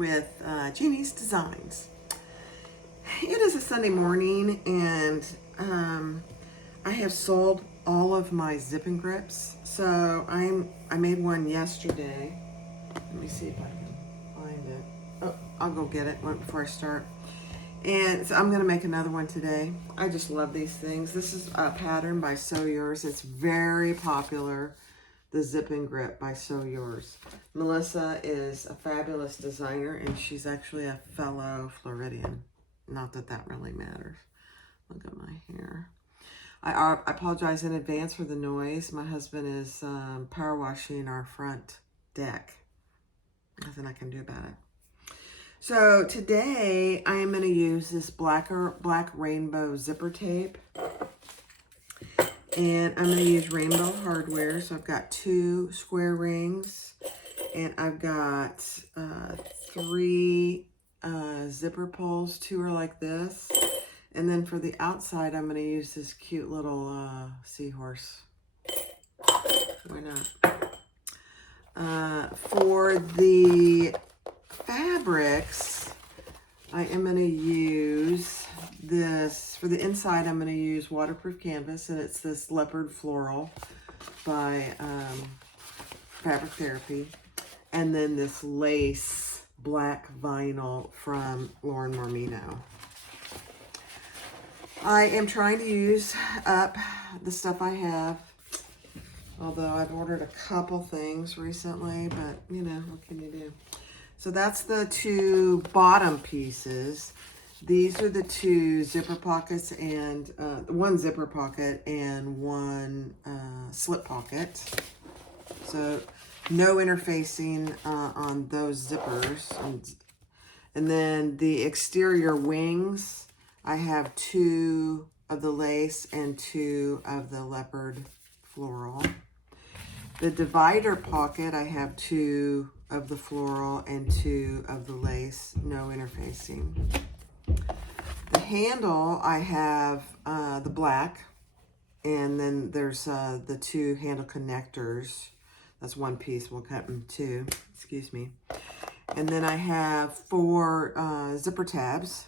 with Jeannie's Designs. It is a Sunday morning and I have sold all of my zip and grips. So I made one yesterday. Let me see if I can find it. Oh, I'll go get it before I start. And so I'm going to make another one today. I just love these things. This is a pattern by Sew Yours. It's very popular. The Zip and Grip by Sew Yours. Melissa is a fabulous designer, and she's actually a fellow Floridian. Not that that really matters. Look at my hair. I apologize in advance for the noise. My husband is power washing our front deck. Nothing I can do about it. So today I am going to use this black rainbow zipper tape. And I'm going to use Rainbow Hardware. So I've got 2 square rings. And I've got 3 zipper pulls. 2 are like this. And then for the outside, I'm going to use this cute little seahorse. Why not? For the fabrics, I am going to use this. For the inside, I'm going to use waterproof canvas, and it's this leopard floral by Fabric Therapy. And then this lace black vinyl from Lauren Marmino. I am trying to use up the stuff I have, although I've ordered a couple things recently, but you know, what can you do? So that's the 2 bottom pieces. These are the 2 zipper pockets, and 1 zipper pocket and 1 slip pocket. So no interfacing on those zippers. And then the exterior wings, I have 2 of the lace and 2 of the leopard floral. The divider pocket, I have 2 of the floral and 2 of the lace, no interfacing. The handle, I have the black, and then there's the 2 handle connectors. That's 1 piece, we'll cut them 2, excuse me. And then I have 4 zipper tabs.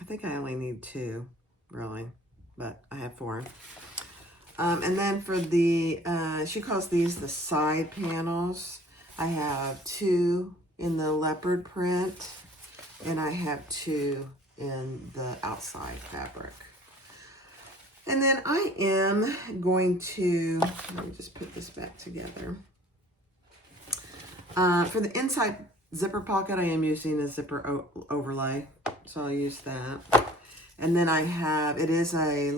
I think I only need 2, really, but I have 4. And then for the, she calls these the side panels. I have 2 in the leopard print, and I have 2 in the outside fabric. And then I am going to, let me just put this back together. For the inside zipper pocket, I am using a zipper overlay, so I'll use that. And then I have, it is a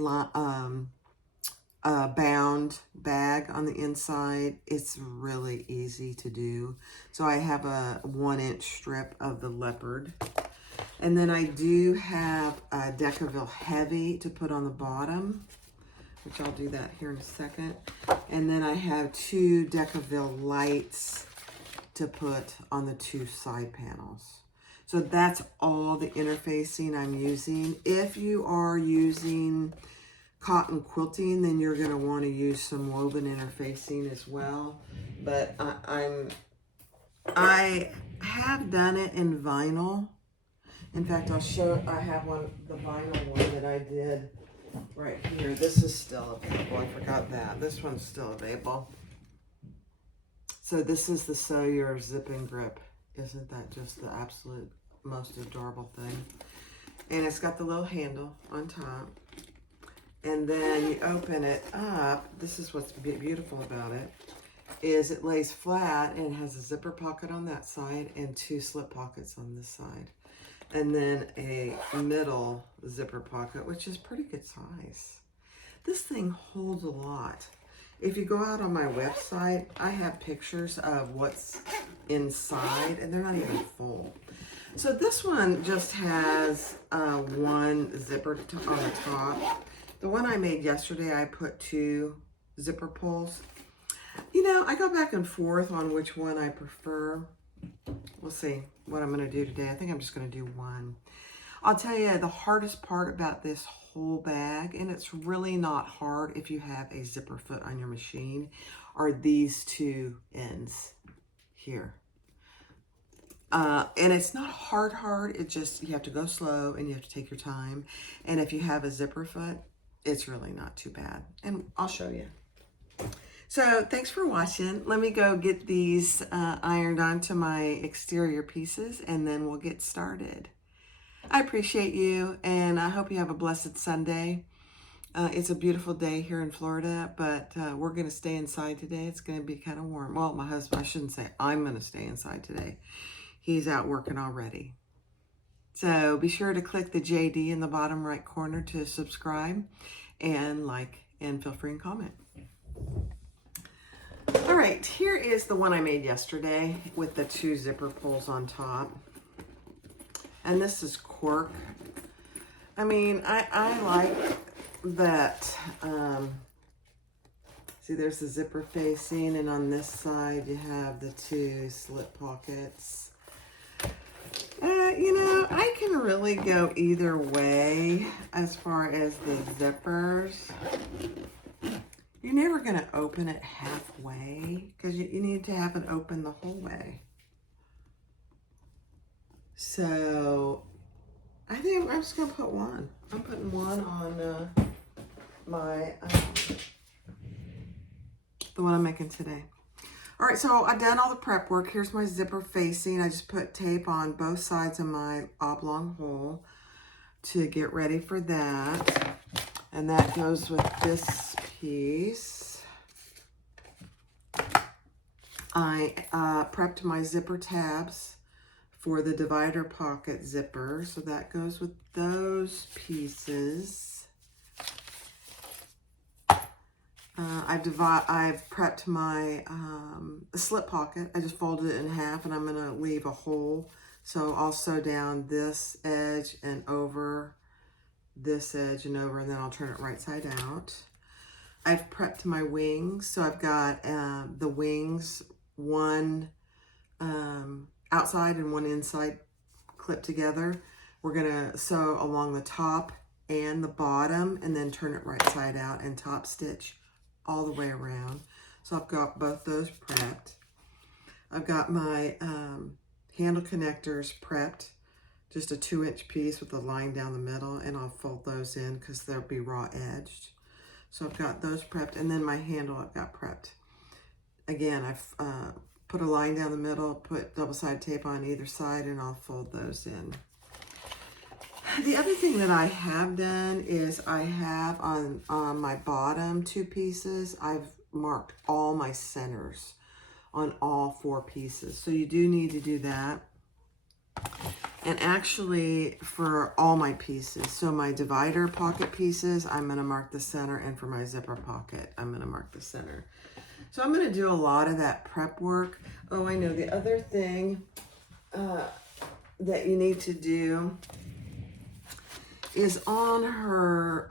bound bag on the inside. It's really easy to do. So I have a 1-inch strip of the leopard. And then I do have a Decaville Heavy to put on the bottom, which I'll do that here in a second. And then I have 2 Decaville Lights to put on the 2 side panels. So that's all the interfacing I'm using. If you are using cotton quilting, then you're going to want to use some woven interfacing as well. But I have done it in vinyl. In fact, I'll show, I have the vinyl one that I did right here. This is still available. I forgot that. This one's still available. So this is the Sew Yours Zip and Grip. Isn't that just the absolute most adorable thing? And it's got the little handle on top. And then you open it up. This is what's beautiful about it, is it lays flat and has a zipper pocket on that side and 2 slip pockets on this side. And then a middle zipper pocket, which is pretty good size. This thing holds a lot. If you go out on my website, I have pictures of what's inside, and they're not even full. So this one just has 1 zipper on the top. The one I made yesterday, I put 2 zipper pulls. You know, I go back and forth on which one I prefer. We'll see what I'm going to do today. I think I'm just going to do 1. I'll tell you, the hardest part about this whole bag, and it's really not hard if you have a zipper foot on your machine, are these 2 ends here. And it's not hard. It just, you have to go slow and you have to take your time. And if you have a zipper foot, it's really not too bad. And I'll show you. So thanks for watching. Let me go get these ironed onto my exterior pieces and then we'll get started. I appreciate you and I hope you have a blessed Sunday. It's a beautiful day here in Florida, but we're going to stay inside today. It's going to be kind of warm. Well, my husband, I shouldn't say I'm going to stay inside today. He's out working already. So be sure to click the JD in the bottom right corner to subscribe and like, and feel free and comment. All right, here is the one I made yesterday with the 2 zipper pulls on top. And this is cork. I mean, I like that. See, there's the zipper facing, and on this side you have the 2 slip pockets. You know, I can really go either way as far as the zippers. You're never going to open it halfway because you need to have it open the whole way. So I think I'm just going to put one. I'm putting one on my, the one I'm making today. All right, so I've done all the prep work. Here's my zipper facing. I just put tape on both sides of my oblong hole to get ready for that. And that goes with this piece. I prepped my zipper tabs for the divider pocket zipper. So that goes with those pieces. I've prepped my slip pocket. I just folded it in half and I'm going to leave a hole. So I'll sew down this edge and over this edge and over, and then I'll turn it right side out. I've prepped my wings. So I've got the wings, one outside and one inside clipped together. We're going to sew along the top and the bottom and then turn it right side out and top stitch all the way around. So I've got both those prepped. I've got my handle connectors prepped, just a 2-inch piece with a line down the middle, and I'll fold those in because they'll be raw edged. So I've got those prepped, and then my handle I've got prepped. Again, I've put a line down the middle, put double-sided tape on either side, and I'll fold those in. The other thing that I have done is I have on my bottom 2 pieces, I've marked all my centers on all 4 pieces. So you do need to do that. And actually for all my pieces, so my divider pocket pieces, I'm going to mark the center, and for my zipper pocket, I'm going to mark the center. So I'm going to do a lot of that prep work. Oh, I know the other thing that you need to do is on her,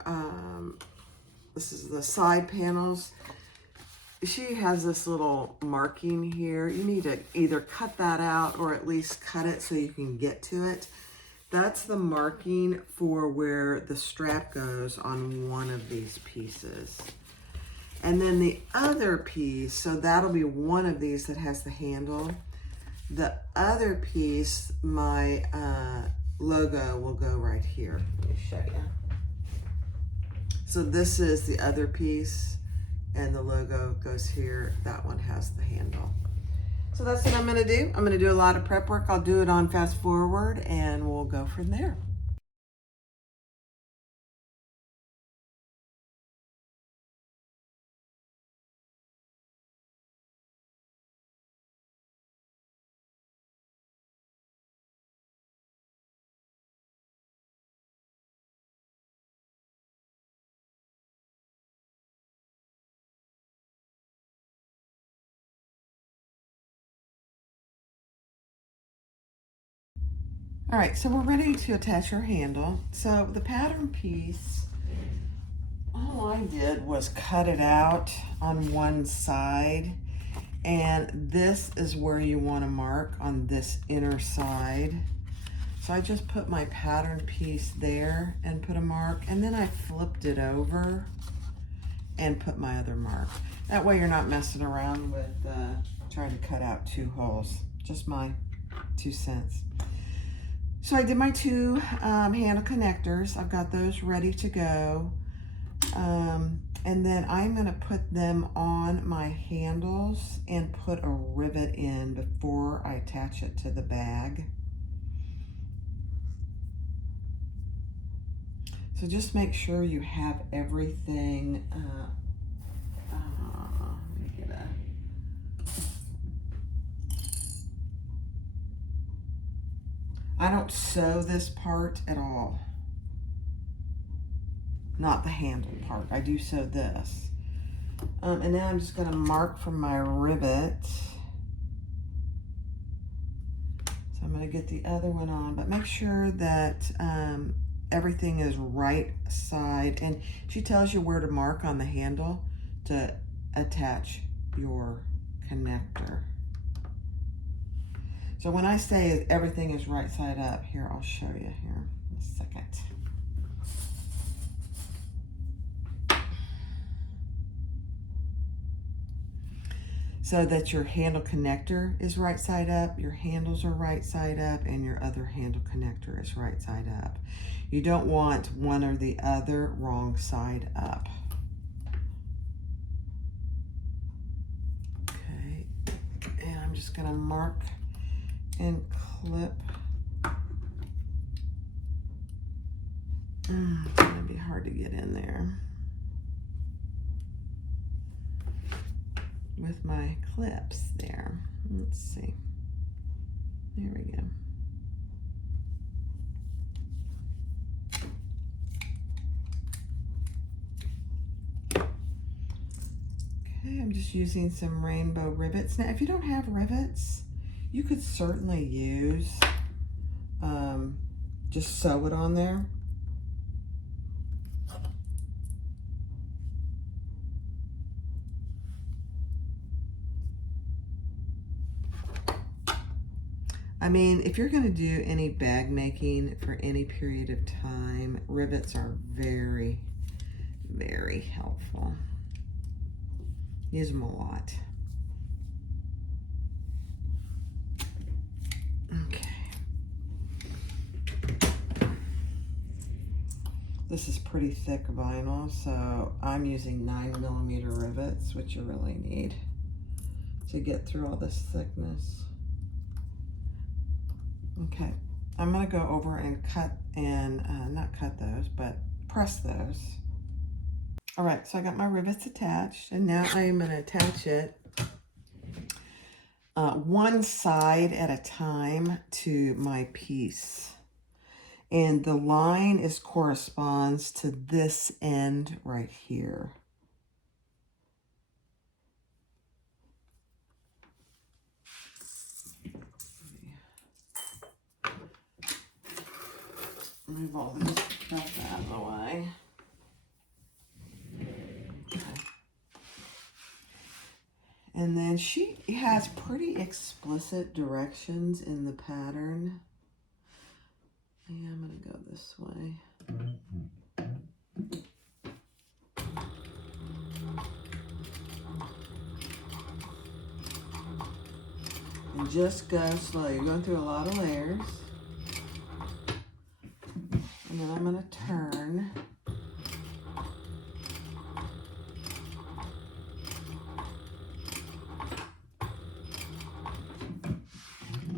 this is the side panels. She has this little marking here. You need to either cut that out or at least cut it so you can get to it. That's the marking for where the strap goes on one of these pieces. And then the other piece, so that'll be one of these that has the handle. The other piece, my logo will go right here. Let me show you. So this is the other piece, and the logo goes here. That one has the handle. So that's what I'm going to do. I'm going to do a lot of prep work. I'll do it on fast forward, and we'll go from there. All right, so we're ready to attach our handle. So the pattern piece, all I did was cut it out on one side, and this is where you want to mark on this inner side. So I just put my pattern piece there and put a mark, and then I flipped it over and put my other mark. That way you're not messing around with trying to cut out 2 holes. Just my 2 cents. So I did my 2 handle connectors. I've got those ready to go. And then I'm going to put them on my handles and put a rivet in before I attach it to the bag. So just make sure you have everything. Let me get I don't sew this part at all. Not the handle part. I do sew this. And now I'm just going to mark from my rivet. So I'm going to get the other one on, but make sure that everything is right side. And she tells you where to mark on the handle to attach your connector. So when I say everything is right side up, here, I'll show you here in a second. So that your handle connector is right side up, your handles are right side up, and your other handle connector is right side up. You don't want one or the other wrong side up. Okay, and I'm just gonna mark and clip. It's gonna be hard to get in there with my clips there. Let's see. There we go. Okay, I'm just using some rainbow rivets. Now, if you don't have rivets, you could certainly use, just sew it on there. I mean, if you're going to do any bag making for any period of time, rivets are very, very helpful. Use them a lot. Okay. This is pretty thick vinyl, so I'm using 9mm rivets, which you really need to get through all this thickness. Okay, I'm gonna go over and cut and, not cut those, but press those. All right, so I got my rivets attached, and now I am gonna attach it one side at a time to my piece. And the line corresponds to this end right here. Move all this stuff out of the way. Okay. And then she has pretty explicit directions in the pattern. Yeah, I'm gonna go this way. And just go slow. You're going through a lot of layers. And then I'm gonna turn.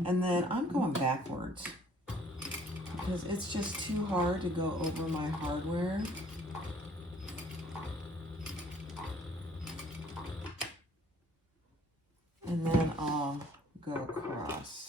And then I'm going backwards because it's just too hard to go over my hardware. And then I'll go across.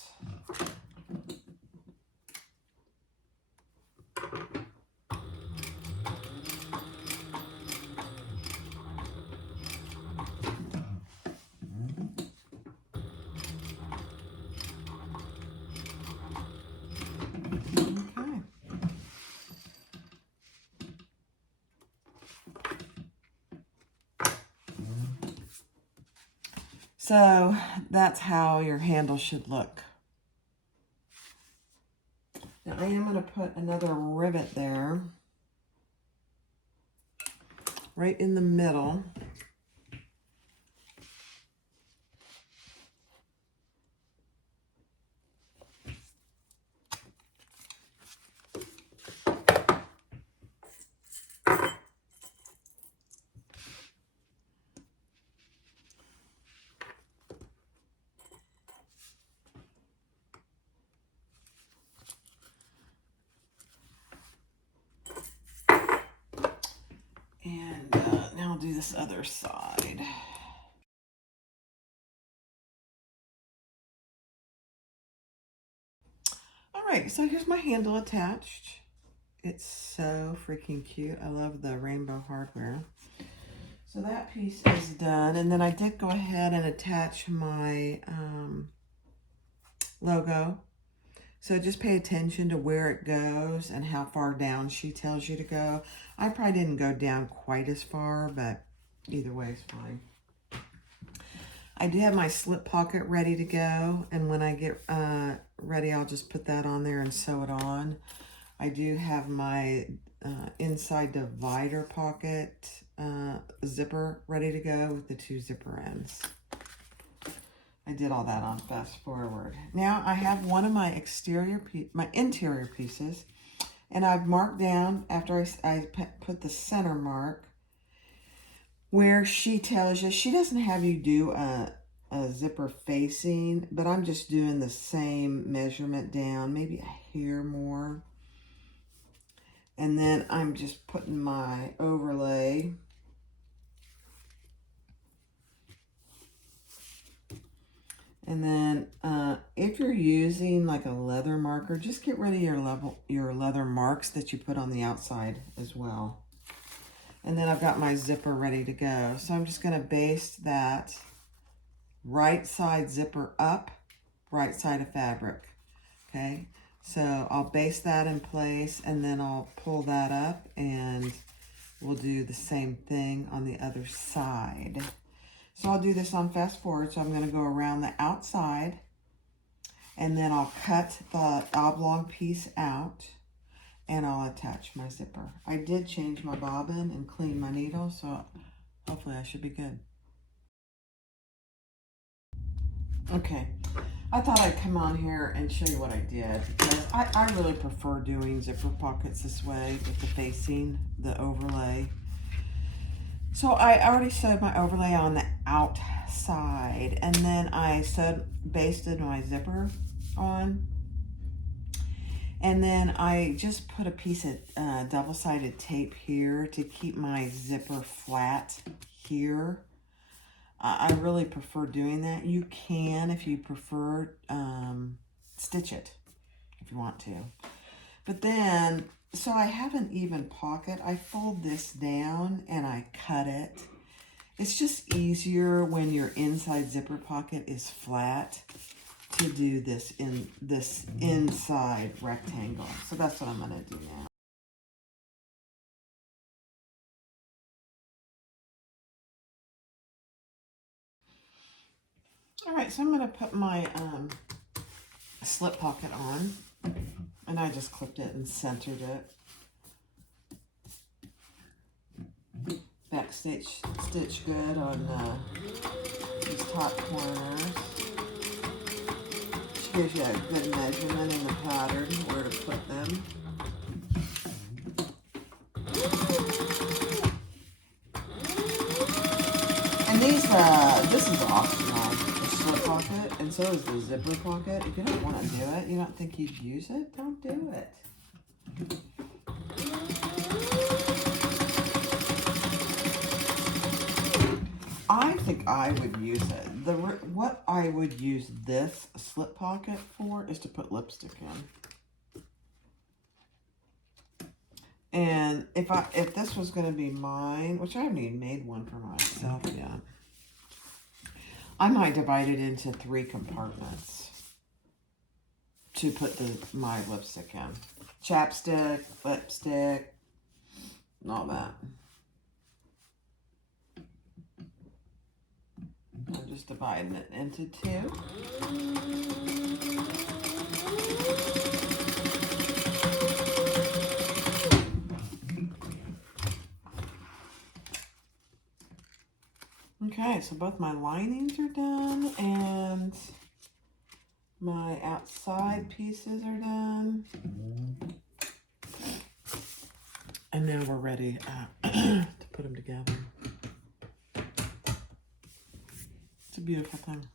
So that's how your handle should look. Now I am going to put another rivet there, right in the middle. do this other side. All right, so here's my handle attached. It's so freaking cute. I love the rainbow hardware. So that piece is done. And then I did go ahead and attach my logo. So just pay attention to where it goes and how far down she tells you to go. I probably didn't go down quite as far, but either way is fine. I do have my slip pocket ready to go. And when I get ready, I'll just put that on there and sew it on. I do have my inside divider pocket zipper ready to go with the 2 zipper ends. I did all that on Fast Forward. Now I have one of my interior pieces, and I've marked down after I put the center mark where she tells you, she doesn't have you do a zipper facing, but I'm just doing the same measurement down, maybe a hair more. And then I'm just putting my overlay. And then if you're using like a leather marker, just get rid of your leather marks that you put on the outside as well. And then I've got my zipper ready to go. So I'm just going to baste that right side zipper up, right side of fabric. Okay, so I'll baste that in place, and then I'll pull that up, and we'll do the same thing on the other side. So I'll do this on Fast Forward. So I'm going to go around the outside, and then I'll cut the oblong piece out, and I'll attach my zipper. I did change my bobbin and clean my needle, so hopefully I should be good. Okay, I thought I'd come on here and show you what I did, because I really prefer doing zipper pockets this way with the facing, the overlay. So I already sewed my overlay on the outside, and then I basted my zipper on, and then I just put a piece of double-sided tape here to keep my zipper flat here. I really prefer doing that. You can, if you prefer, stitch it if you want to. But then, so I have an even pocket. I fold this down and I cut it. It's just easier when your inside zipper pocket is flat to do this inside rectangle. So that's what I'm going to do now. All right, so I'm going to put my slip pocket on, and I just clipped it and centered it. Back stitch good on these top corners. She gives you a good measurement in the pattern where to put them. And these, this is optional, the slip pocket, and so is the zipper pocket. If you don't want to do it, you don't think you'd use it, don't do it. I think I would use it. What I would use this slip pocket for is to put lipstick in. And if this was going to be mine, which I haven't even made one for myself yet, I might divide it into 3 compartments to put my lipstick in. Chapstick, lipstick, and all that. I'm just dividing it into 2. Okay, so both my linings are done and my outside pieces are done. And now we're ready to put them together. It's a beautiful thing.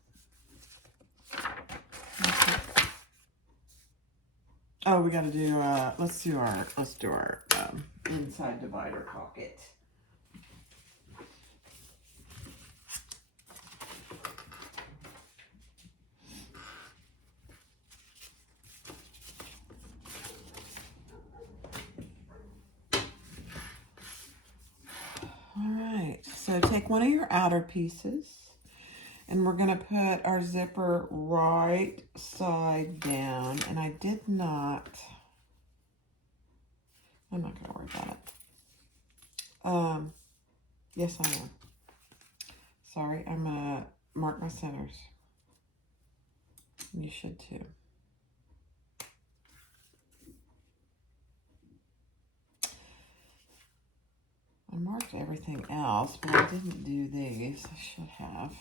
Oh, we gotta do, let's do our inside divider pocket. So take one of your outer pieces, and we're going to put our zipper right side down. And I did not, I'm not going to worry about it. Yes, I am. Sorry, I'm going to mark my centers. You should too. I marked everything else, but I didn't do these. I should have.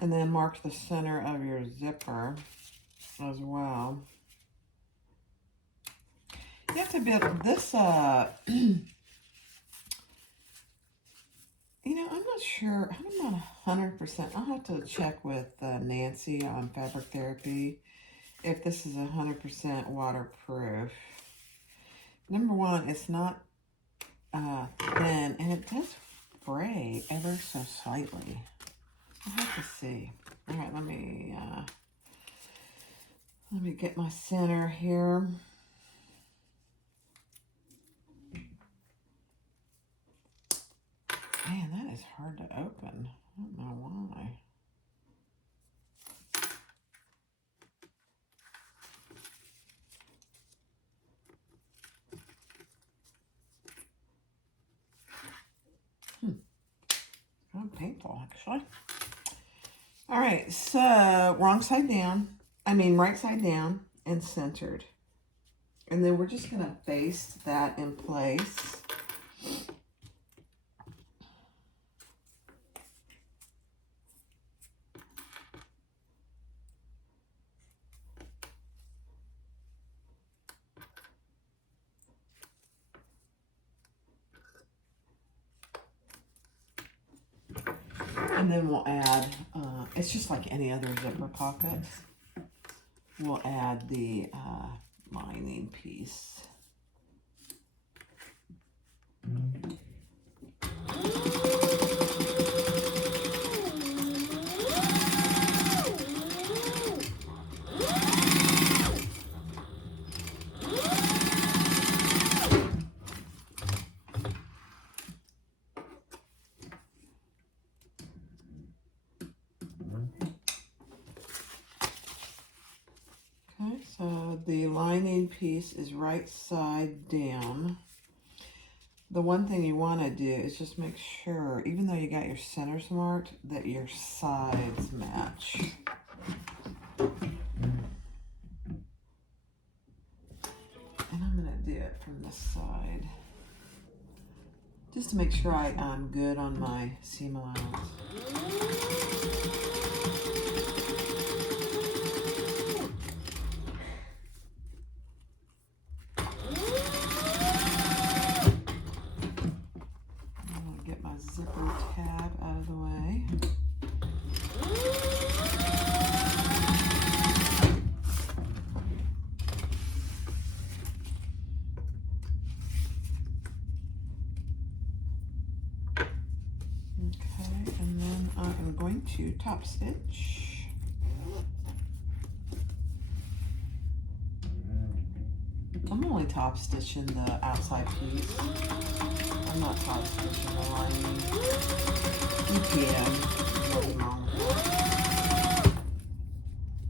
And then mark the center of your zipper as well. You have to build this, you know, I'm not sure, I'm not 100%. I'll have to check with Nancy on Fabric Therapy if this is 100% waterproof. Number one, it's not thin, and it does fray ever so slightly. I'll have to see. All right, let me get my center here. Man, that is hard to open. I don't know why. Kind of painful, actually. All right, so wrong side down. I mean, right side down and centered. And then we're just going to baste that in place. And then we'll add, it's just like any other zipper pocket. We'll add the lining piece. Okay, so the lining piece is right side down. The one thing you want to do is just make sure, even though you got your centers marked, that your sides match. And I'm going to do it from this side, just to make sure I'm good on my seam allowance. Zipper tab out of the way. Okay, and then I'm going to top stitch. I'm only top stitching the outside piece. I'm not top stitching the lining. EPM.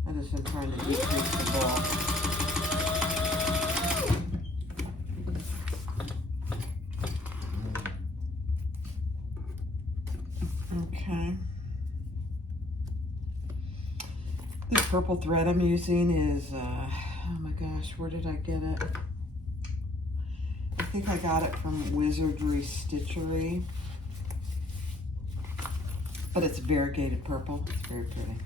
I just been trying to decrease the ball. Okay. This purple thread I'm using is, oh my gosh, where did I get it? I think I got it from Wizardry Stitchery. But it's variegated purple. It's very pretty.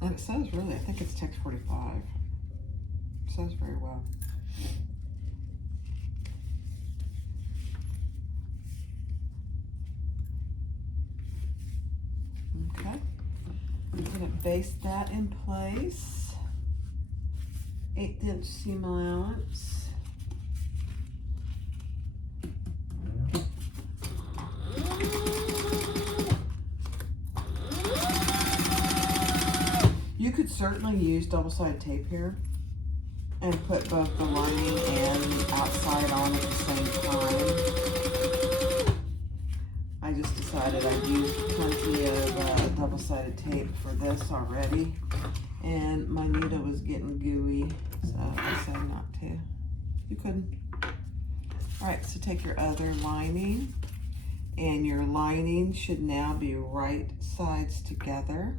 And it says really, I think it's Tex 45. It says very well. Okay. I'm going to baste that in place. 1/8 inch seam allowance. certainly use double-sided tape here and put both the lining and the outside on at the same time. I just decided I'd use plenty of double-sided tape for this already, and my needle was getting gooey, so I decided not to. You couldn't. All right, so take your other lining, and your lining should now be right sides together.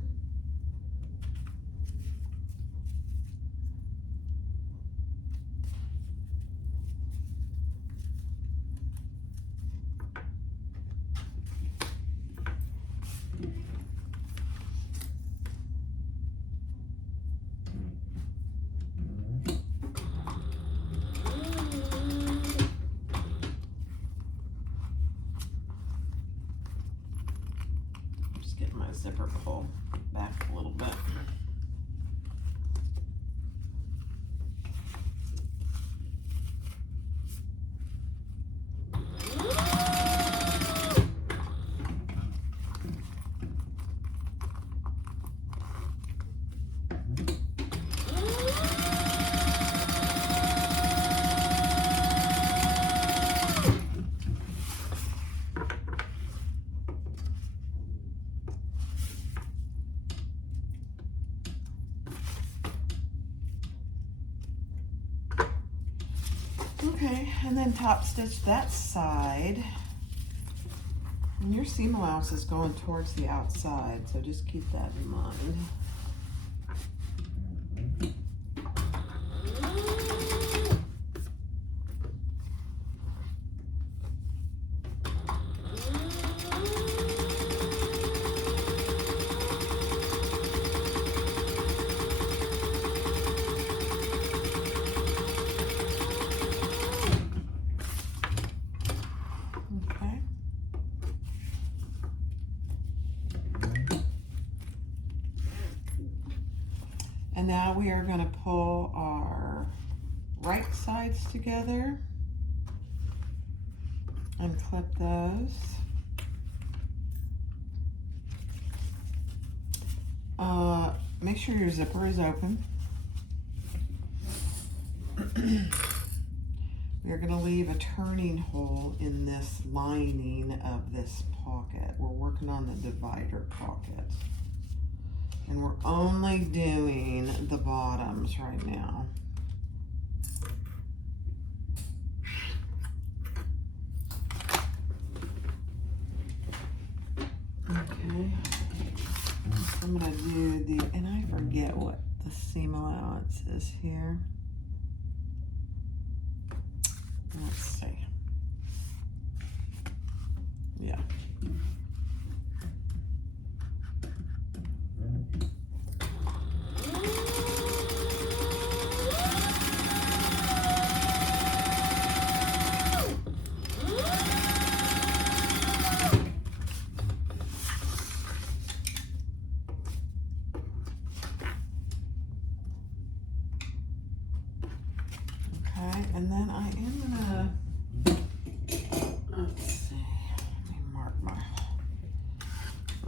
Get my zipper pull back a little bit. Okay, and then top stitch that side. And your seam allowance is going towards the outside, so just keep that in mind. And now we are going to pull our right sides together and clip those. Make sure your zipper is open. We're going to leave a turning hole in this lining of this pocket. We're working on the divider pocket. And we're only doing the bottoms right now. Okay. I'm gonna do the, and I forget what the seam allowance is here. Let's see. Yeah. And then I am gonna, let's see, let me mark my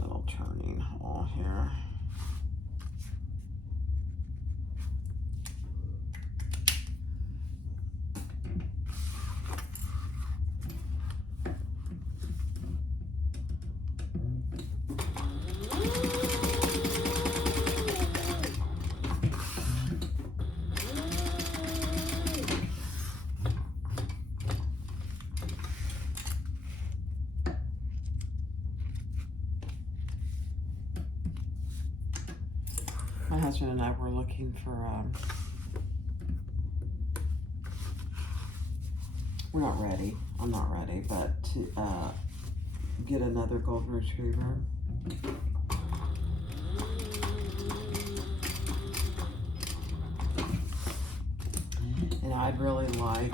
little turning hole here. My husband and I were looking for, we're not ready, I'm not ready, but to get another golden retriever. And I'd really like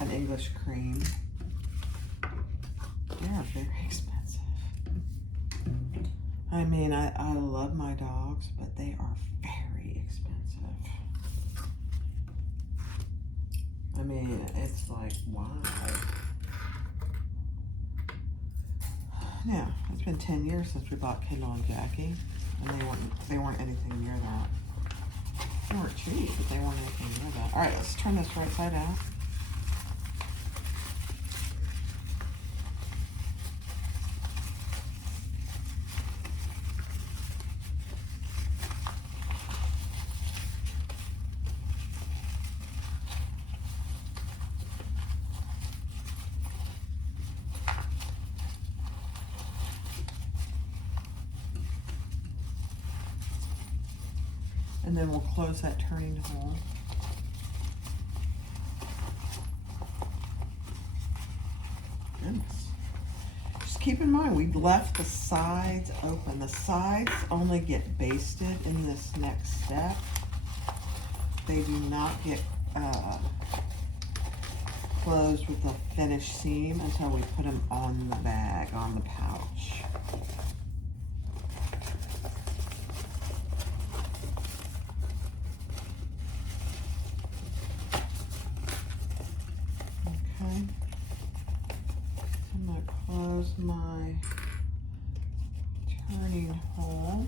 an English cream. They're very expensive. I mean, I love my dogs, but they are very expensive. I mean, it's like, why? Yeah, it's been 10 years since we bought Kendall and Jackie, and they weren't anything near that. They weren't cheap, but they weren't anything near that. All right, let's turn this right side out. And then we'll close that turning hole. Goodness. Just keep in mind, we've left the sides open. The sides only get basted in this next step. They do not get closed with the finished seam until we put them on the bag, on the pouch. Okay. So I'm going to close my turning hole.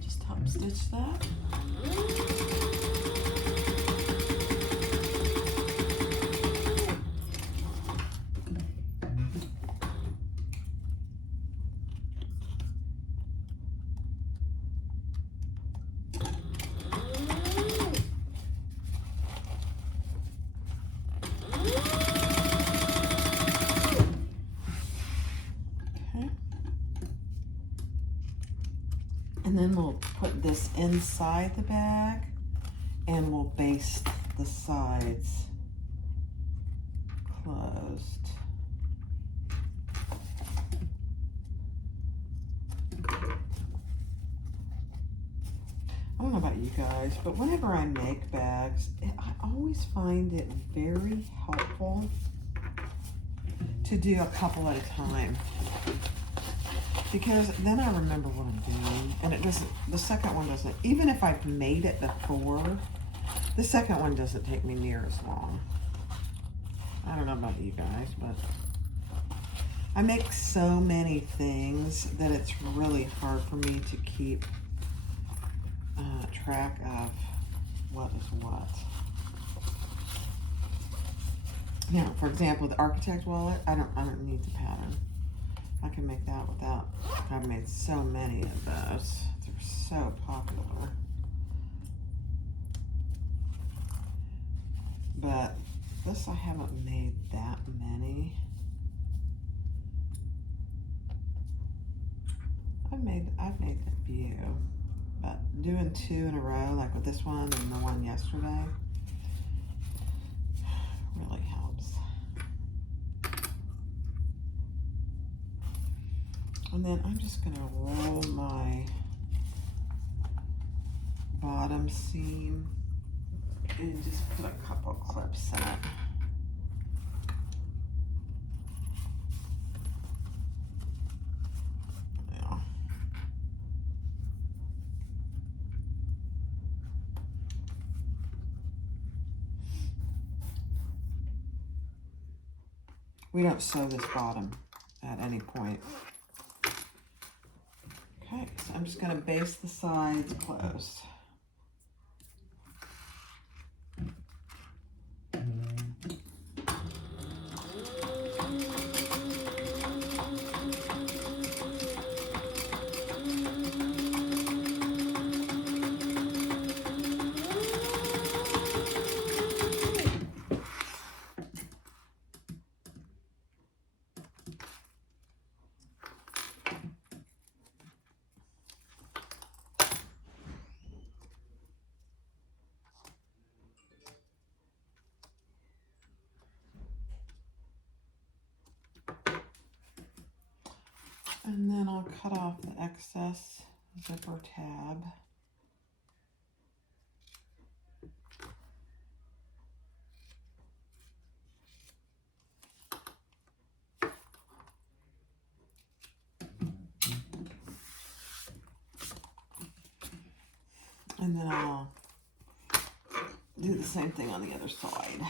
Just top stitch that. And then we'll put this inside the bag and we'll baste the sides closed. I don't know about you guys, but whenever I make bags, I always find it very helpful to do a couple at a time. Because then I remember what I'm doing, and it doesn't, the second one doesn't, even if I've made it before, the second one doesn't take me near as long. I don't know about you guys, but I make so many things that it's really hard for me to keep track of what is what. Now, for example, the Architect wallet, I don't need the pattern. I can make that without. I've made so many of those. They're so popular. But this, I haven't made that many. I've made a few, but doing 2 in a row, like with this one and the one yesterday, really helps. And then I'm just gonna roll my bottom seam and just put a couple clips in it. Yeah. We don't sew this bottom at any point. Okay, so I'm just gonna baste the sides closed. And then I'll cut off the excess zipper tab. And then I'll do the same thing on the other side.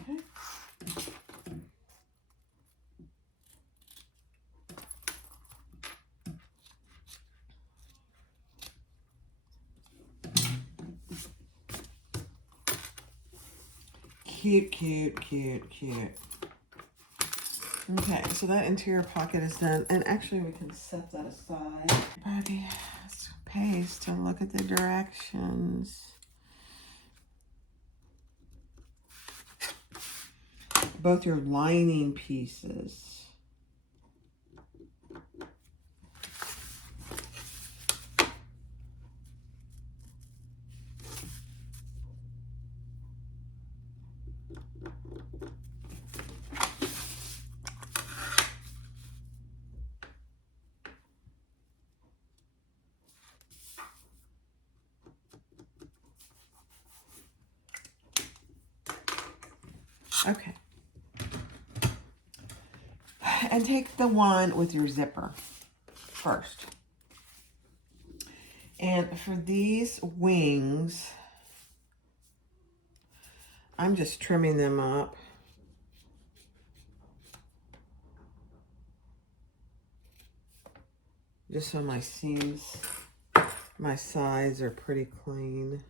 Okay. Cute, cute, cute, cute. Okay, so that interior pocket is done. And actually we can set that aside. Probably paste to look at the directions. Both your lining pieces. Okay. And take the one with your zipper first. And for these wings, I'm just trimming them up. Just so my seams, my sides are pretty clean.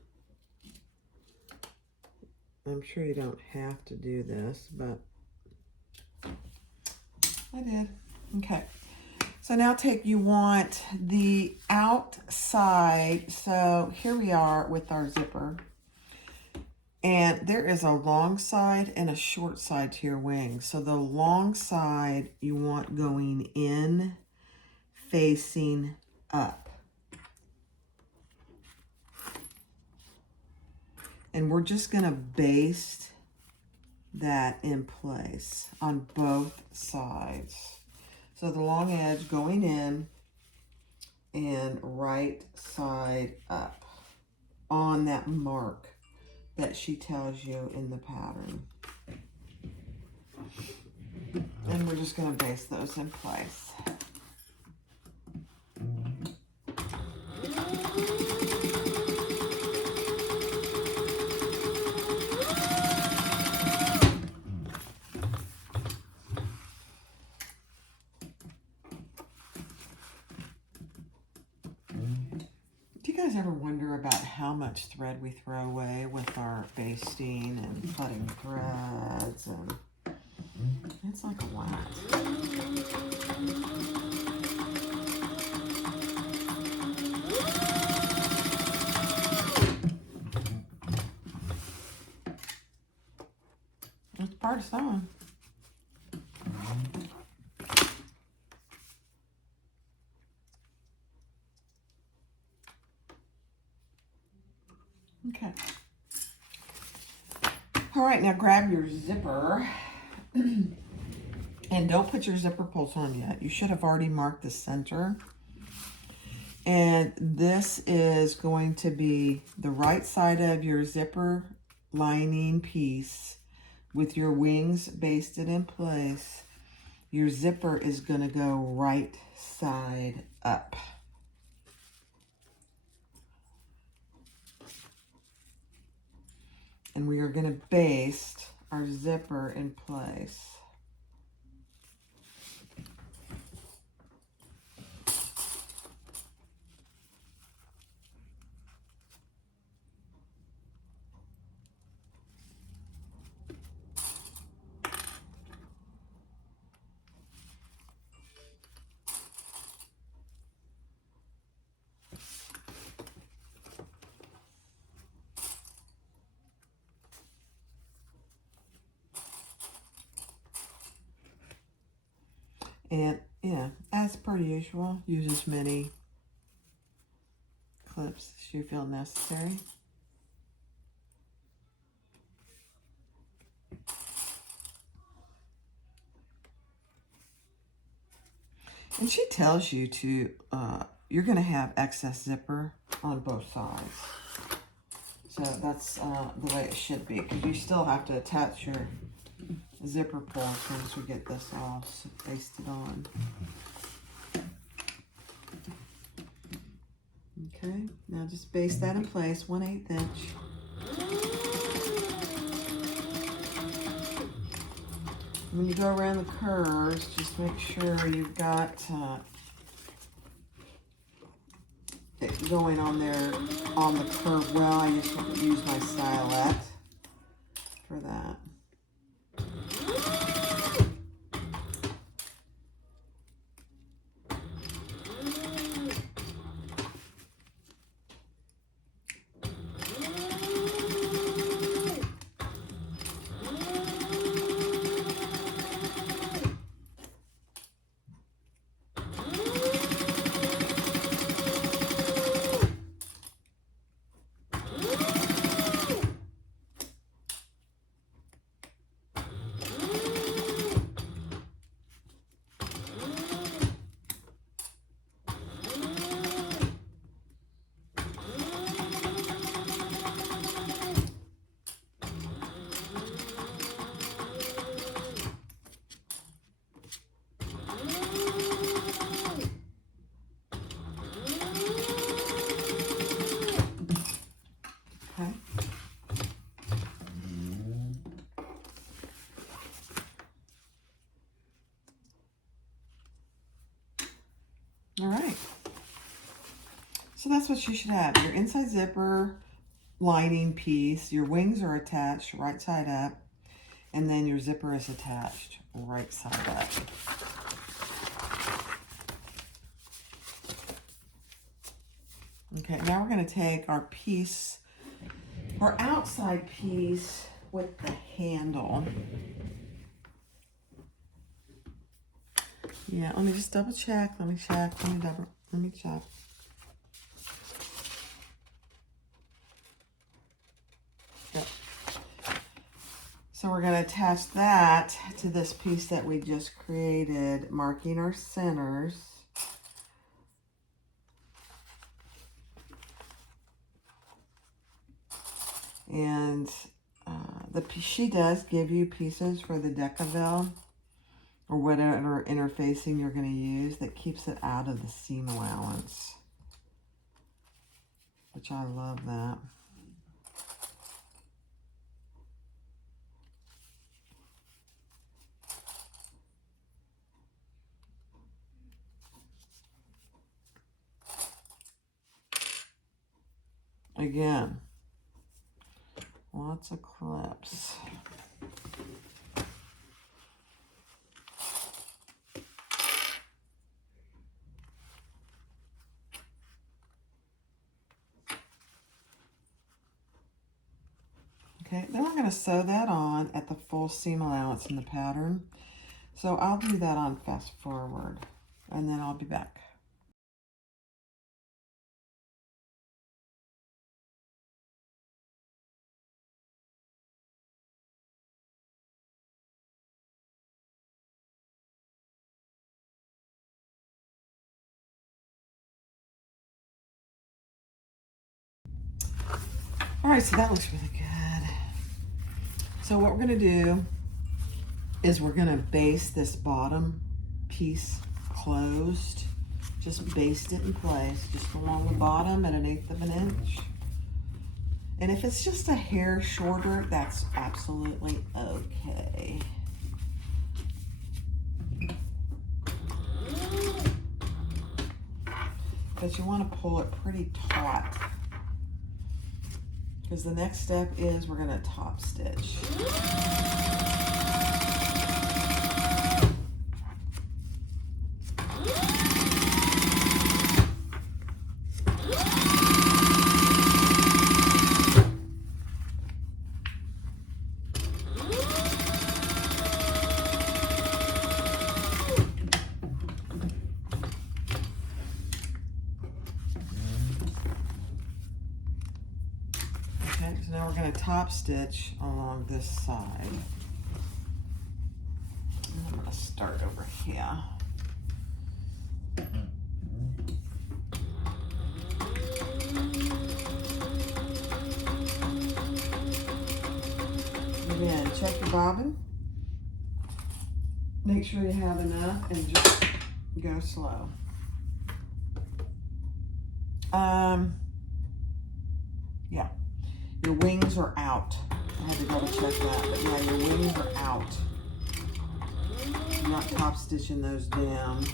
I'm sure you don't have to do this, but I did. Okay. So now you want the outside. So here we are with our zipper. And there is a long side and a short side to your wing. So the long side you want going in, facing up. And we're just going to baste that in place on both sides. So the long edge going in and right side up on that mark that she tells you in the pattern. And we're just going to baste those in place. Do you guys ever wonder about how much thread we throw away with our basting and cutting threads? And it's like a lot. It's part of sewing. Okay. All right, now grab your zipper. And don't put your zipper pulls on yet. You should have already marked the center. And this is going to be the right side of your zipper lining piece with your wings basted in place. Your zipper is going to go right side up. And we are going to baste our zipper in place. And, as per usual, use as many clips as you feel necessary. And she tells you to, you're going to have excess zipper on both sides. So that's the way it should be, because you still have to attach your zipper pull once we get this all pasted on. Okay, now just baste that in place, 1/8 inch. When you go around the curves, just make sure you've got it going on there on the curve well. I used to use my stylet for that. All right, so that's what you should have. Your inside zipper lining piece, your wings are attached right side up, and then your zipper is attached right side up. Okay, now we're going to take our piece, our outside piece with the handle. Yeah, let me just double check. Let me check. Let me check. Yep. So we're going to attach that to this piece that we just created, marking our centers. And she does give you pieces for the Decaville, or whatever interfacing you're going to use, that keeps it out of the seam allowance, which I love that. Again, lots of clips. Okay, then we're going to sew that on at the full seam allowance in the pattern. So I'll do that on fast forward, and then I'll be back. All right, so that looks really good. So what we're going to do is we're going to baste this bottom piece closed. Just baste it in place, just along the bottom at 1/8 of an inch. And if it's just a hair shorter, that's absolutely okay. But you want to pull it pretty taut, because the next step is we're going to top stitch. top stitch along this side. And I'm going to start over here. Again, check your bobbin. Make sure you have enough and just go slow. Yeah, your wings are out. I had to double check that, but yeah, your wings are out. You're not top stitching those down.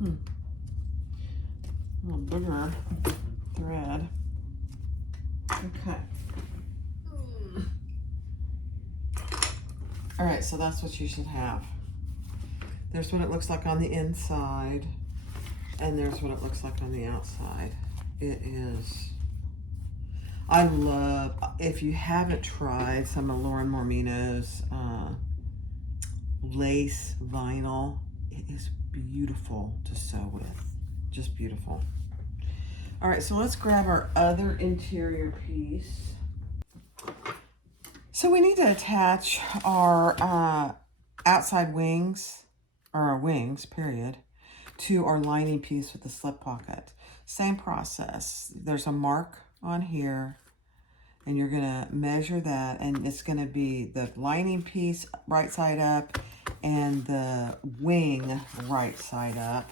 A little bigger thread. Okay. All right, so that's what you should have. There's what it looks like on the inside, and there's what it looks like on the outside. It is, I love, if you haven't tried some of Lauren Mormino's lace vinyl, it is beautiful to sew with. Just beautiful. All right, so let's grab our other interior piece. So we need to attach our outside wings, or our wings, period, to our lining piece with the slip pocket. Same process. There's a mark on here, and you're gonna measure that, and it's gonna be the lining piece right side up and the wing right side up.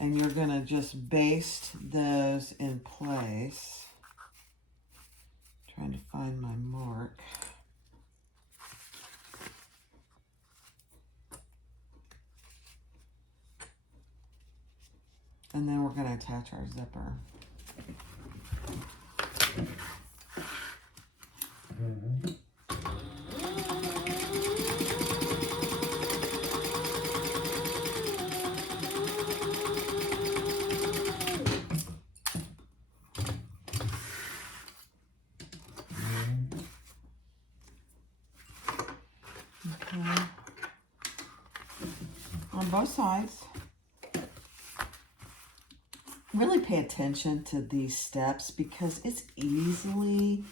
And you're gonna just baste those in place. Trying to find my mark. And then we're gonna attach our zipper. Okay. On both sides. Really pay attention to these steps because it's easily,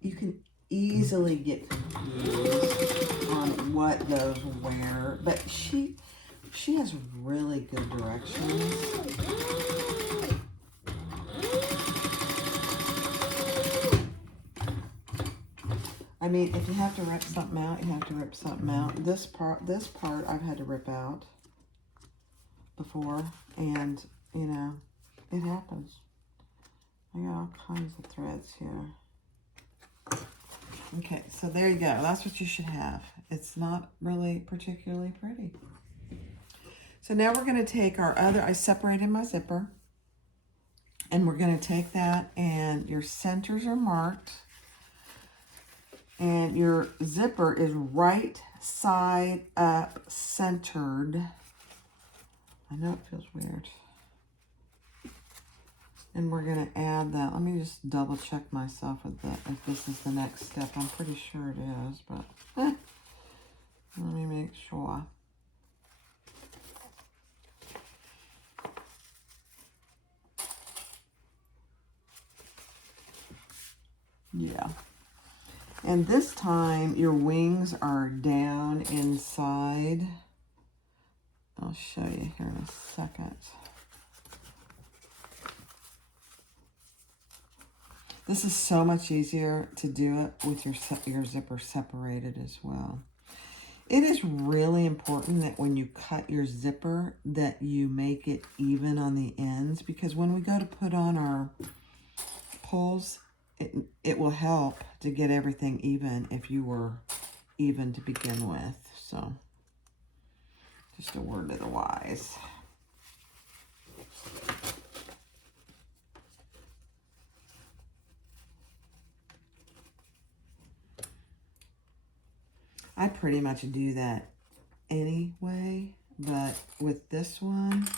you can easily get confused on what goes where, but she has really good directions. I mean, if you have to rip something out, you have to rip something out. This part I've had to rip out before, and you know, it happens. I got all kinds of threads here. Okay, so there you go. That's what you should have. It's not really particularly pretty. So now we're going to take our other, I separated my zipper, and we're going to take that, and your centers are marked, and your zipper is right side up centered. I know it feels weird. And we're going to add that. Let me just double check myself with that, if this is the next step. I'm pretty sure it is, but let me make sure. Yeah. And this time your wings are down inside. I'll show you here in a second. This is so much easier to do it with your zipper separated as well. It is really important that when you cut your zipper that you make it even on the ends, because when we go to put on our pulls, it will help to get everything even if you were even to begin with. So just a word to the wise. I pretty much do that anyway, but with this one,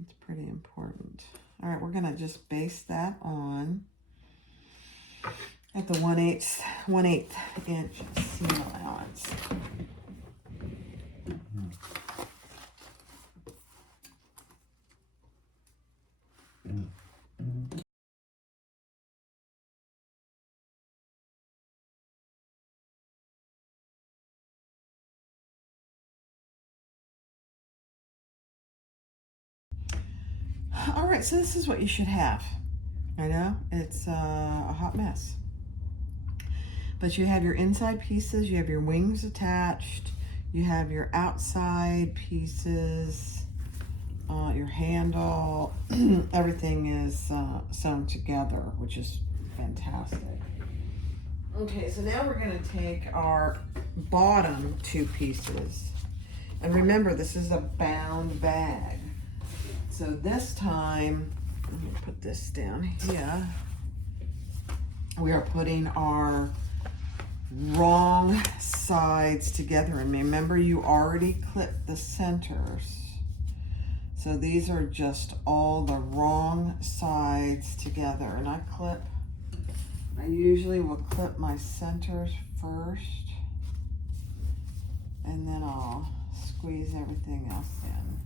it's pretty important. All right, we're gonna just base that on at the 1/8 inch seam allowance. All right, so this is what you should have. I know it's a hot mess, but you have your inside pieces, you have your wings attached, you have your outside pieces, your handle, everything is sewn together, which is fantastic. Okay, so now we're going to take our bottom two pieces, and remember this is a bound bag. So this time, let me put this down here. We are putting our wrong sides together. And remember, you already clipped the centers. So these are just all the wrong sides together. And I usually will clip my centers first. And then I'll squeeze everything else in.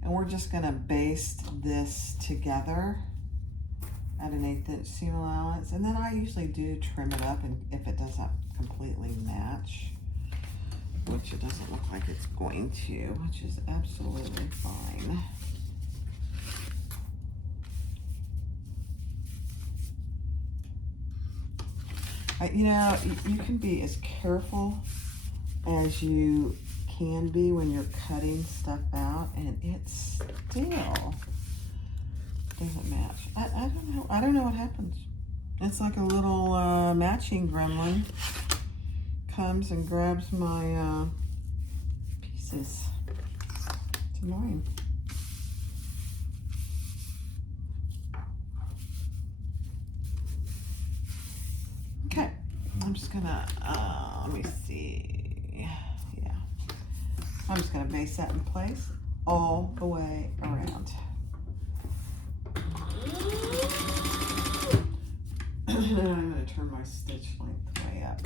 And we're just gonna baste this together at an 1/8 inch seam allowance. And then I usually do trim it up, and if it doesn't completely match, which it doesn't look like it's going to, which is absolutely fine. You know, you can be as careful as you can be when you're cutting stuff out, and it still doesn't match. I don't know what happens. It's like a little matching gremlin comes and grabs my pieces. It's annoying. Okay, I'm just gonna let me see. I'm just going to base that in place all the way around. I'm going to turn my stitch length way up.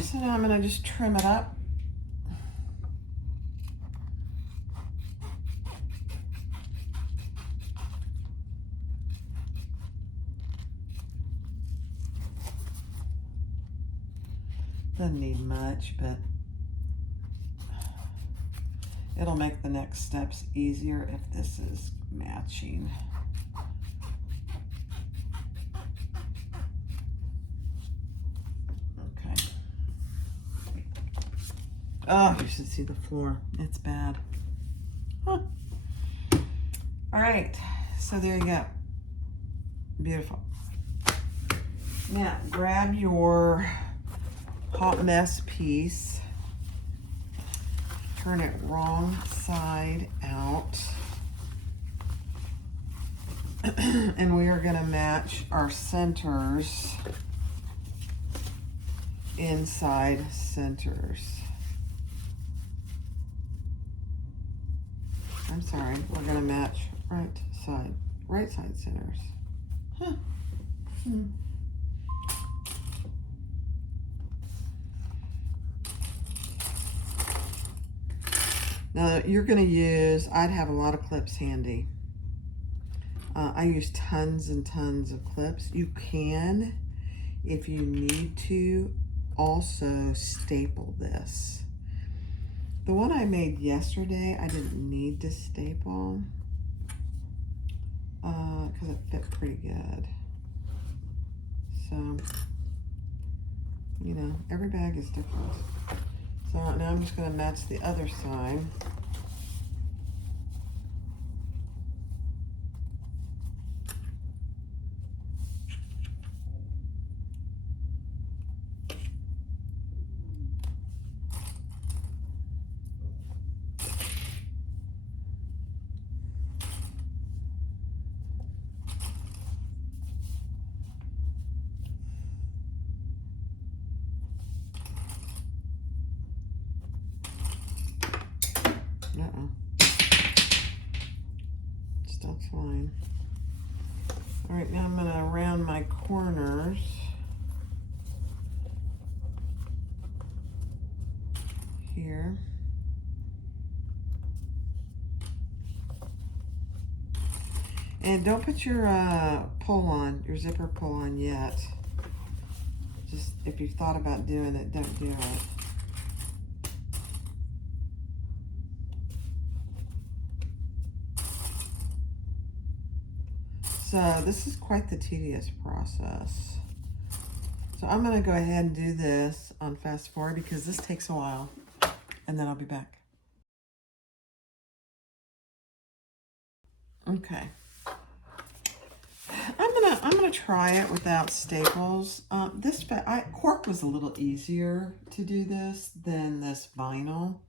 So now I'm going to just trim it up. Doesn't need much, but it'll make the next steps easier if this is matching. Oh, you should see the floor. It's bad. Huh. All right, so there you go. Beautiful. Now, grab your hot mess piece. Turn it wrong side out. And we are going to match our centers, inside centers. I'm sorry, we're going to match right side centers. Huh. Now you're going to use, I'd have a lot of clips handy. I use tons and tons of clips. You can, if you need to, also staple this. The one I made yesterday, I didn't need to staple because it fit pretty good. So, you know, every bag is different. So now I'm just going to match the other side. Still fine. All right, now I'm going to round my corners. Here. And don't put your pull on, your zipper pull on yet. Just if you've thought about doing it, don't do it. So this is quite the tedious process. So I'm going to go ahead and do this on fast forward because this takes a while, and then I'll be back. Okay. I'm gonna try it without staples. Cork was a little easier to do this than this vinyl,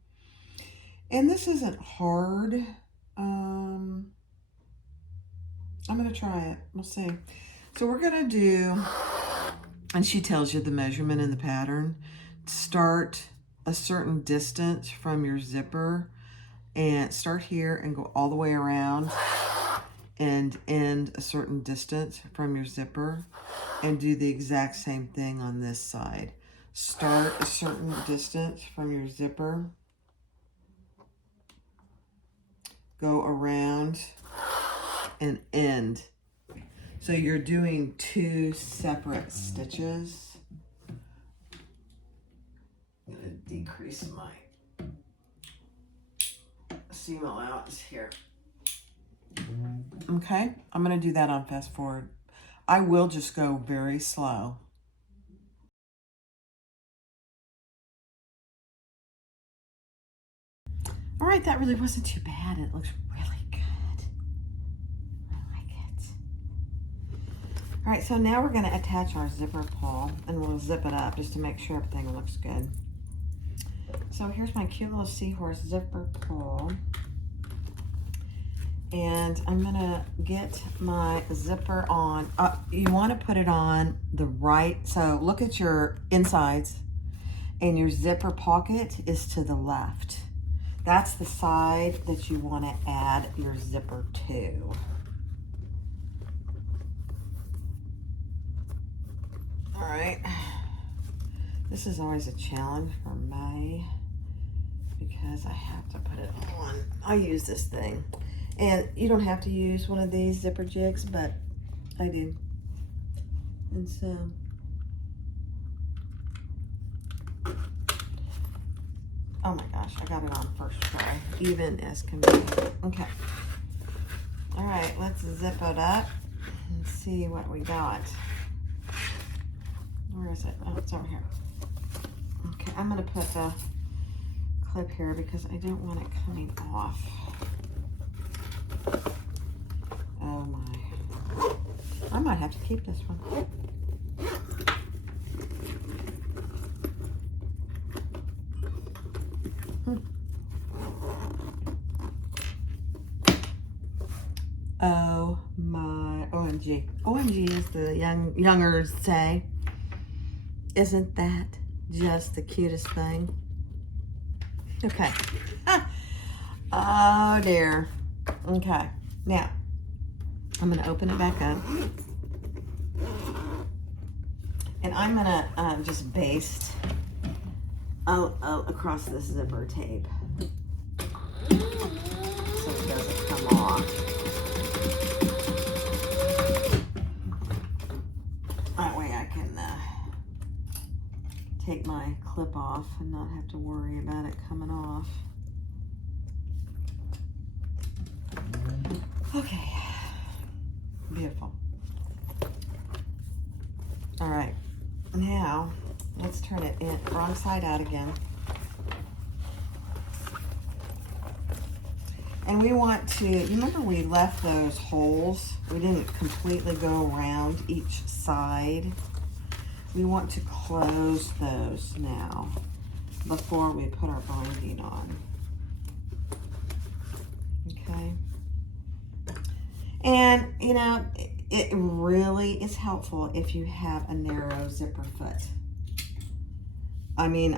and this isn't hard. I'm gonna try it. We'll see. So we're gonna do, and she tells you the measurement in the pattern. Start a certain distance from your zipper, and start here and go all the way around, and end a certain distance from your zipper, and do the exact same thing on this side. Start a certain distance from your zipper, go around, and end. So you're doing 2 separate stitches. I'm going to decrease my seam allowance here. Okay, I'm going to do that on fast forward. I will just go very slow. All right, that really wasn't too bad. It looks really good. I like it. All right, so now we're going to attach our zipper pull, and we'll zip it up just to make sure everything looks good. So here's my cute little seahorse zipper pull. And I'm gonna get my zipper on. You wanna put it on the right, so look at your insides, and your zipper pocket is to the left. That's the side that you wanna add your zipper to. All right, this is always a challenge for May because I have to put it on. I use this thing. And you don't have to use one of these zipper jigs, but I do. And so, oh my gosh, I got it on first try, even as can be. Okay. All right, let's zip it up and see what we got. Where is it? Oh, it's over here. Okay, I'm gonna put a clip here because I don't want it coming off. Oh my. I might have to keep this one. Oh my, OMG. OMG is the youngers say. Isn't that just the cutest thing? Okay. Oh dear. Okay. Now, I'm going to open it back up. And I'm going to just baste across this zipper tape so it doesn't come off. That way I can take my clip off and not have to worry about it coming off. Okay, beautiful. All right, now let's turn it in wrong side out again. And we want to, you remember we left those holes? We didn't completely go around each side. We want to close those now before we put our binding on. Okay. And, you know, it really is helpful if you have a narrow zipper foot. I mean,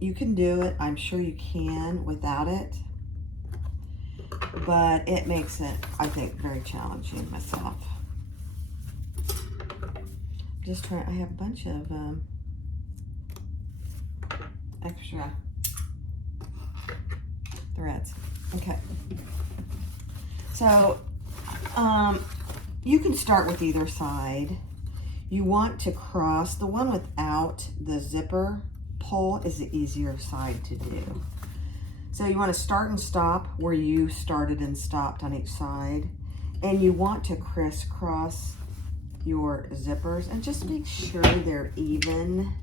you can do it. I'm sure you can without it. But it makes it, I think, very challenging myself. Just trying, I have a bunch of extra threads. Okay. So, you can start with either side. You want to cross, the one without the zipper pull is the easier side to do. So you want to start and stop where you started and stopped on each side. And you want to crisscross your zippers and just make sure they're even.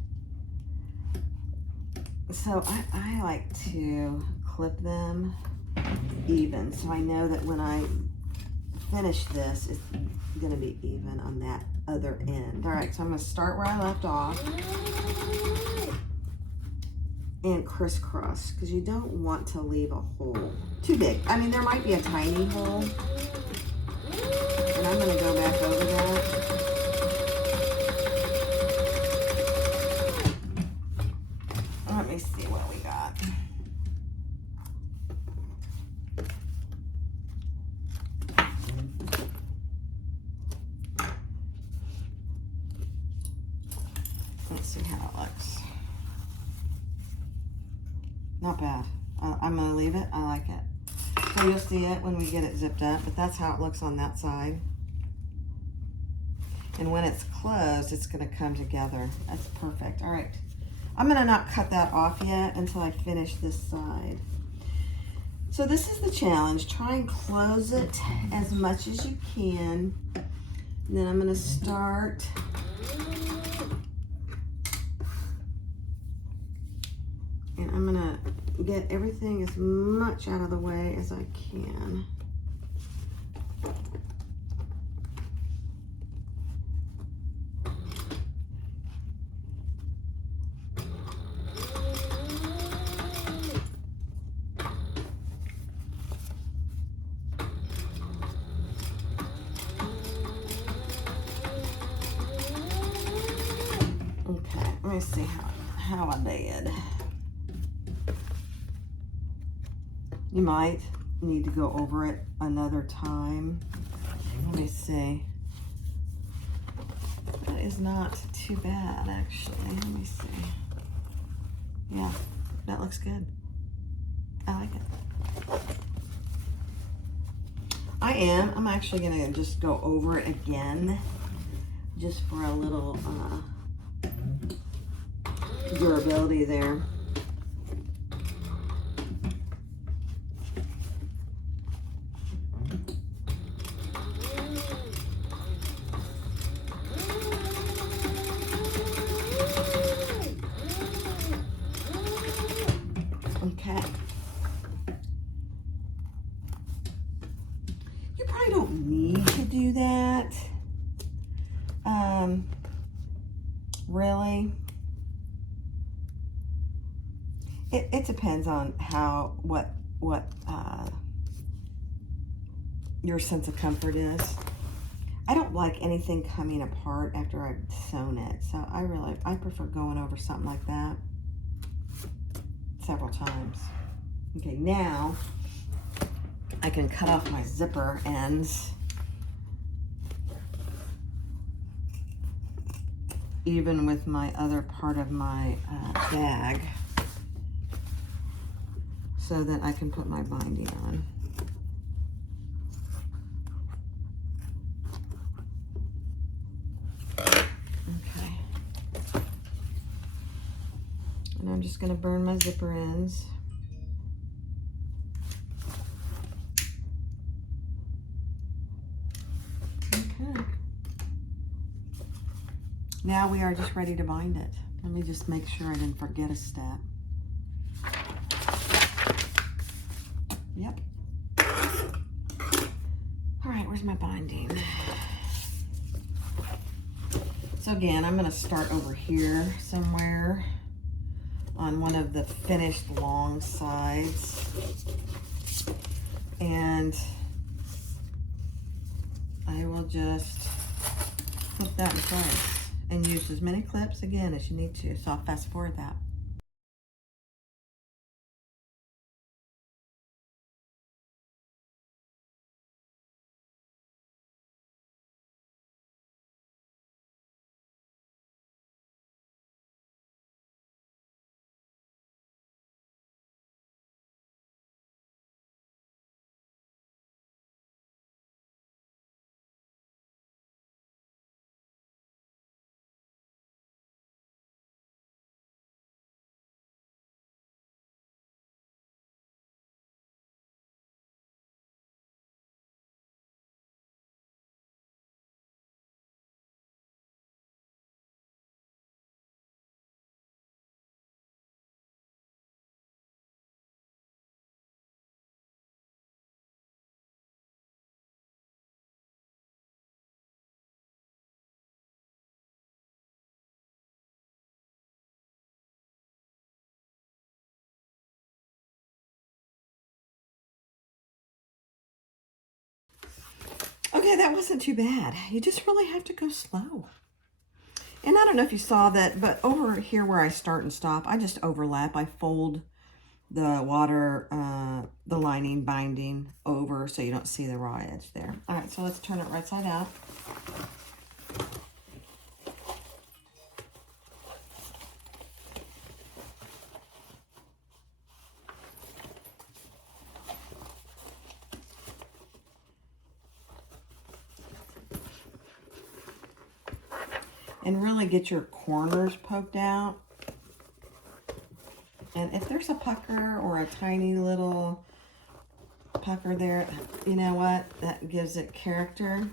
So I like to clip them even so I know that when I finish this, it's going to be even on that other end. All right, so I'm going to start where I left off and crisscross because you don't want to leave a hole too big. I mean, there might be a tiny hole, and I'm going to go back over that. Let me see what we got. Let's see how it looks. Not bad. I'm going to leave it. I like it. So you'll see it when we get it zipped up, but that's how it looks on that side. And when it's closed, it's going to come together. That's perfect. All right. I'm going to not cut that off yet until I finish this side. So this is the challenge. Try and close it as much as you can. And then I'm going to start and I'm going to get everything as much out of the way as I can. Okay, let me see how I did. You might need to go over it another time. Let me see. That is not too bad, actually. Let me see. Yeah, that looks good. I like it. I'm actually gonna just go over it again, just for a little durability there. Okay. You probably don't need to do that. Really. It depends on what your sense of comfort is. I don't like anything coming apart after I've sewn it. So I prefer going over something like that several times. Okay, now I can cut off my zipper ends. Even with my other part of my bag, so that I can put my binding on. Okay. And I'm just gonna burn my zipper ends. Okay. Now we are just ready to bind it. Let me just make sure I didn't forget a step. Yep. All right, where's my binding? So again, I'm gonna start over here somewhere on one of the finished long sides. And I will just flip that in place and use as many clips again as you need to. So I'll fast forward that. Okay, that wasn't too bad. You just really have to go slow. And I don't know if you saw that, but over here where I start and stop, I just overlap. I fold the water, the lining binding over so you don't see the raw edge there. All right, so let's turn it right side out. And really get your corners poked out. And if there's a pucker or a tiny little pucker there, you know what? That gives it character.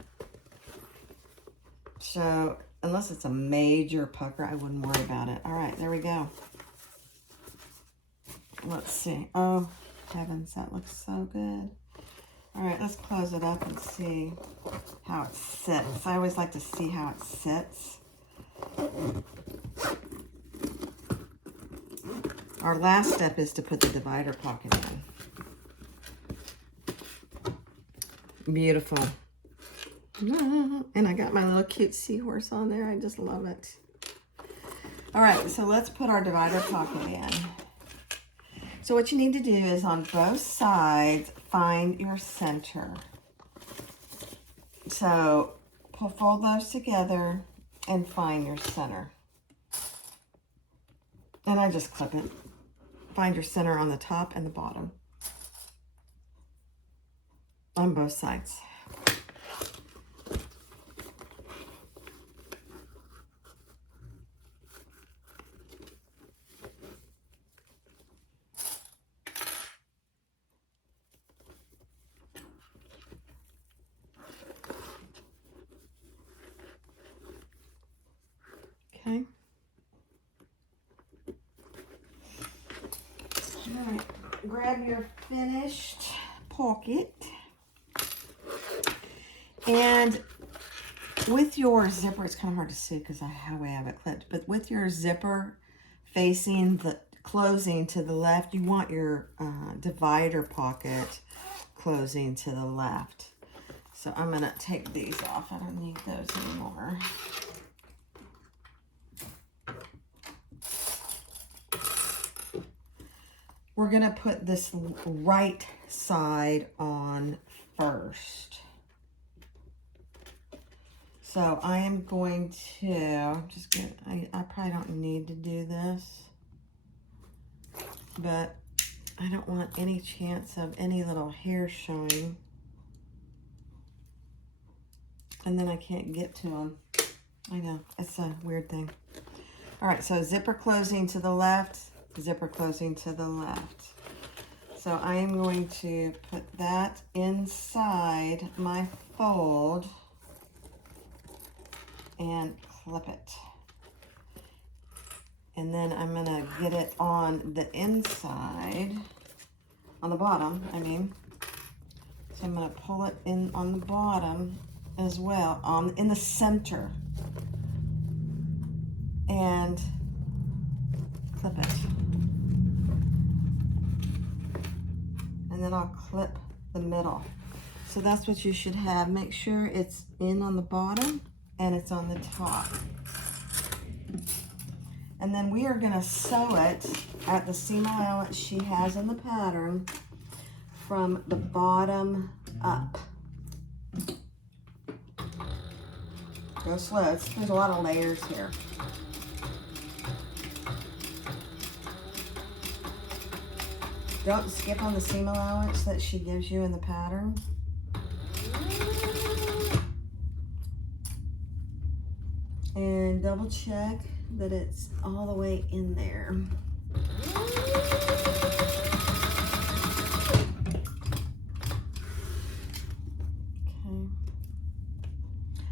So unless it's a major pucker, I wouldn't worry about it. All right, there we go. Let's see. Oh, heavens, that looks so good. All right, let's close it up and see how it sits. I always like to see how it sits. Our last step is to put the divider pocket in. Beautiful. And I got my little cute seahorse on there. I just love it. All right, so let's put our divider pocket in. So what you need to do is on both sides, find your center. So fold those together and find your center. And I just clip it. Find your center on the top and the bottom. On both sides. Okay. All right, grab your finished pocket. And with your zipper, it's kind of hard to see because how I have it clipped, but with your zipper facing the closing to the left, you want your divider pocket closing to the left. So I'm gonna take these off. I don't need those anymore. We're gonna put this right side on first. So I am going to, just get, I probably don't need to do this, but I don't want any chance of any little hair showing. And then I can't get to them. I know, it's a weird thing. All right, so zipper closing to the left, zipper closing to the left. So I am going to put that inside my fold and clip it. And then I'm gonna get it on the inside, on the bottom, I mean. So I'm gonna pull it in on the bottom as well, in the center. And clip it. And then I'll clip the middle. So that's what you should have. Make sure it's in on the bottom and it's on the top. And then we are gonna sew it at the seam allowance she has in the pattern from the bottom up. Go slow, there's a lot of layers here. Don't skip on the seam allowance that she gives you in the pattern. And double check that it's all the way in there. Okay.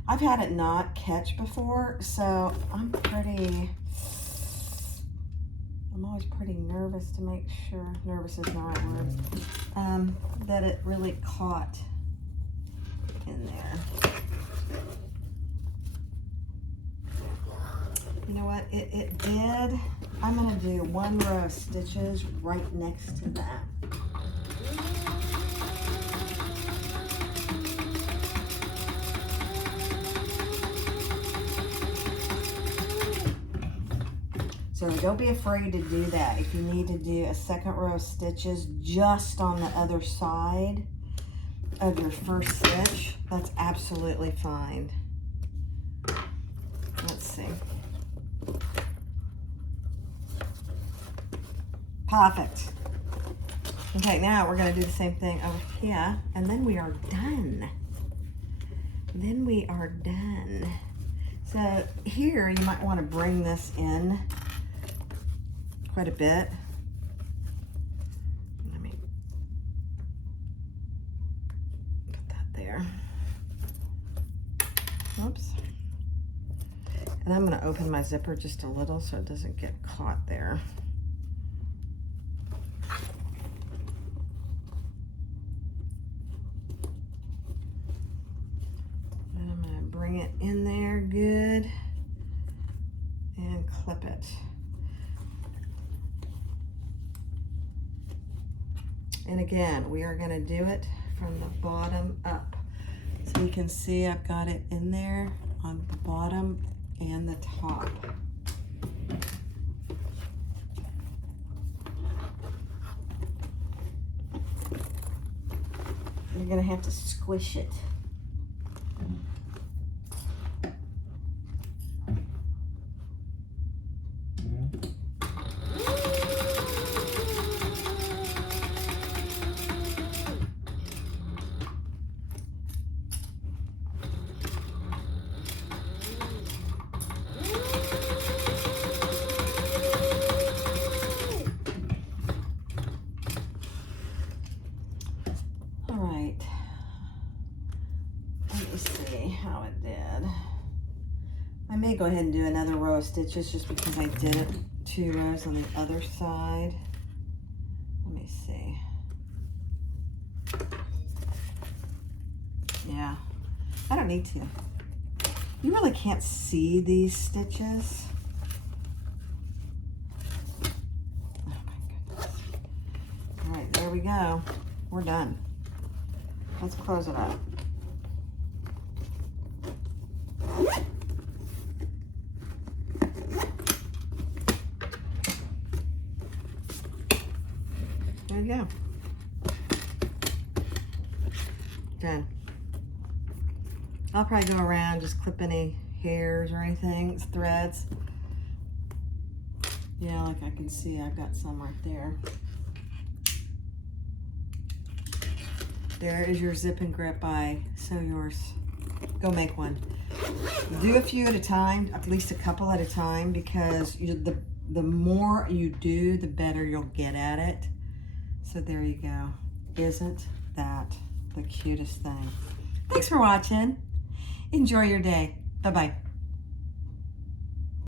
I've had it not catch before, so I'm always pretty nervous to make sure, nervous is the right word, that it really caught in there. You know what, it did. I'm gonna do 1 row of stitches right next to that. So don't be afraid to do that. If you need to do a 2nd row of stitches just on the other side of your first stitch, that's absolutely fine. Let's see. Perfect. Okay, now we're gonna do the same thing over here, and then we are done. Then we are done. So here you might want to bring this in quite a bit. Let me put that there. Whoops. And I'm going to open my zipper just a little so it doesn't get caught there. And I'm going to bring it in there good and clip it. And again, we are going to do it from the bottom up. So you can see I've got it in there on the bottom and the top. You're going to have to squish it. I may go ahead and do another row of stitches just because I did it 2 rows on the other side. Let me see. Yeah, I don't need to. You really can't see these stitches. Oh my goodness. All right, there we go. We're done. Let's close it up. go. Done. I'll probably go around, just clip any hairs or anything, it's threads. Yeah, like I can see I've got some right there. There is your zip and grip by Sew Yours. Go make one. Do a few at a time, at least a couple at a time, because the more you do, the better you'll get at it. So there you go. Isn't that the cutest thing? Thanks for watching. Enjoy your day. Bye-bye.